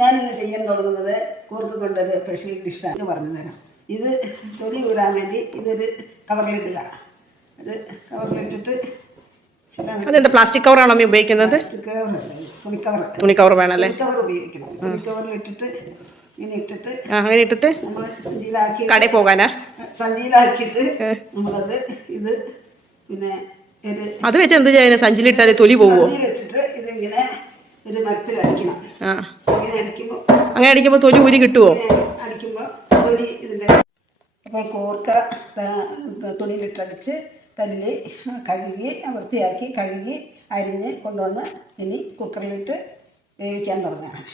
ഞാനിന്ന് ചെയ്യാൻ തുടങ്ങുന്നത് കൂർക്ക കൊണ്ടൊരു സ്പെഷ്യൽ ഡിഷാണ് പറഞ്ഞു തരാം. ഇത് തൊലി ഊരാൻ വേണ്ടി ഇതൊരു കവറിലിടുക. അത് കവറിലിട്ടിട്ട് അതെന്താ പ്ലാസ്റ്റിക് കവറാണോ അമ്മ ഉപയോഗിക്കുന്നത്? തുണി കവർ വേണമല്ലേ? കവർ ഉപയോഗിക്കണം. തുണി കവറിലിട്ടിട്ട് ഇങ്ങനെ ഇട്ടിട്ട് അങ്ങനെ ഇട്ടിട്ട് നമ്മൾ സഞ്ചിയിലാക്കി കടയിൽ പോകാനാ? സഞ്ചിയിലാക്കിയിട്ട് നമ്മളത് ഇത് പിന്നെ അത് വെച്ച് എന്ത് ചെയ്യാൻ? സഞ്ചിയിലിട്ടാല് തൊലി പോവോ? വെച്ചിട്ട് ഇതിങ്ങനെ ഒരു മരത്തിൽ അടിക്കണം. അങ്ങനെ അടിക്കുമ്പോൾ തൊലി ഊരി കിട്ടുമോ? അടിക്കുമ്പോൾ തൊലി ഇതിൻ്റെ അപ്പോൾ കൂർക്ക തുണിയിലിട്ടടിച്ച് തല്ലി കഴുകി വൃത്തിയാക്കി കഴുകി അരിഞ്ഞ് കൊണ്ടുവന്ന് ഇനി കുക്കറിലിട്ട് വേവിക്കാൻ തുടങ്ങണം.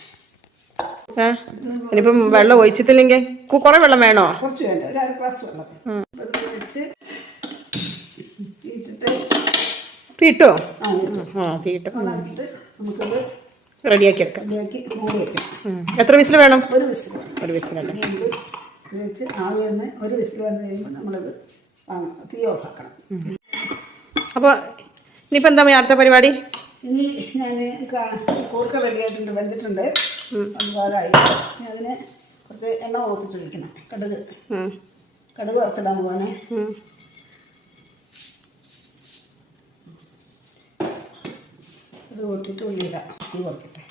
ഇനിയിപ്പം വെള്ളം ഒഴിച്ചിട്ടില്ലെങ്കിൽ കുറെ വെള്ളം വേണോ? കുറച്ച് വേണ്ട, ഒരു 1/2 ഗ്ലാസ് വെള്ളം വെച്ച് തീട്ടോ? തീട്ട് നമുക്കത് റെഡിയാക്കി എടുക്കാം. റെഡിയാക്കി മൂടി വെക്കാം. എത്ര വിസിൽ വേണം? ഒരു വിസിലല്ലേ വെച്ച് ആവി വന്ന് ഒരു വിസിൽ വന്ന് കഴിയുമ്പോൾ നമ്മളത് തീ ഓഫാക്കണം. അപ്പോൾ ഇനിയിപ്പോൾ എന്താ അടുത്ത പരിപാടി? ഇനി ഞാൻ കൂർക്ക റെഡിയായിട്ടുണ്ട്, വെന്തിട്ടുണ്ട്, പാകമായി. ഇനി അതിന് കുറച്ച് എണ്ണ ഓപ്പിച്ചൊഴിക്കണം. കടുക് വറുത്തിടാൻ പോവാണ്. അത് കൂട്ടിയിട്ട് ഉള്ളിയിടാം. തീ കുറക്കട്ടെ.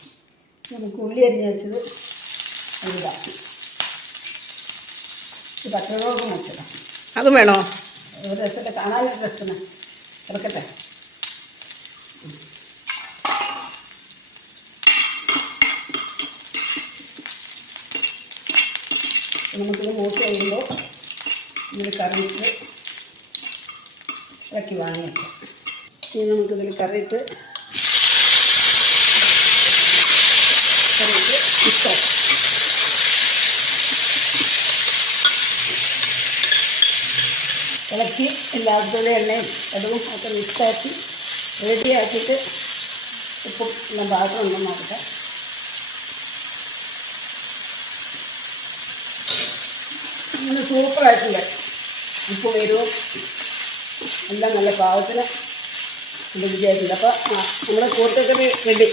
നമുക്ക് ഉള്ളി അരിഞ്ഞ് വെച്ചത് അതിലിടാം. പച്ചമുളക് മുറിച്ചിടാം. അതും വേണോ? ഒരു രസമൊക്കെ കാണാനൊരു രസമാണ്. ഇറക്കട്ടെ. നമുക്കിത് മൂത്ത് കഴിയുമ്പോൾ ഇതിൽ കറിയിട്ട് ഇറക്കി വാങ്ങിക്കാം. ഇനി നമുക്കിതിൽ കറിയിട്ട് ഇഷ്ടം ഇളക്കി എല്ലാത്തിലും എണ്ണയും കടുകും ഒക്കെ മിക്സാക്കി റെഡിയാക്കിയിട്ട് ഉപ്പും എല്ലാം പാത്രം ഉണ്ടെന്ന് നോക്കട്ടെ. ഇങ്ങനെ സൂപ്പറായിട്ടില്ല. ഉപ്പ് വരുവും എല്ലാം നല്ല പാകത്തിന് രുചിയായിട്ടുണ്ട്. അപ്പോൾ നമ്മുടെ കൂർക്കക്കറി റെഡി.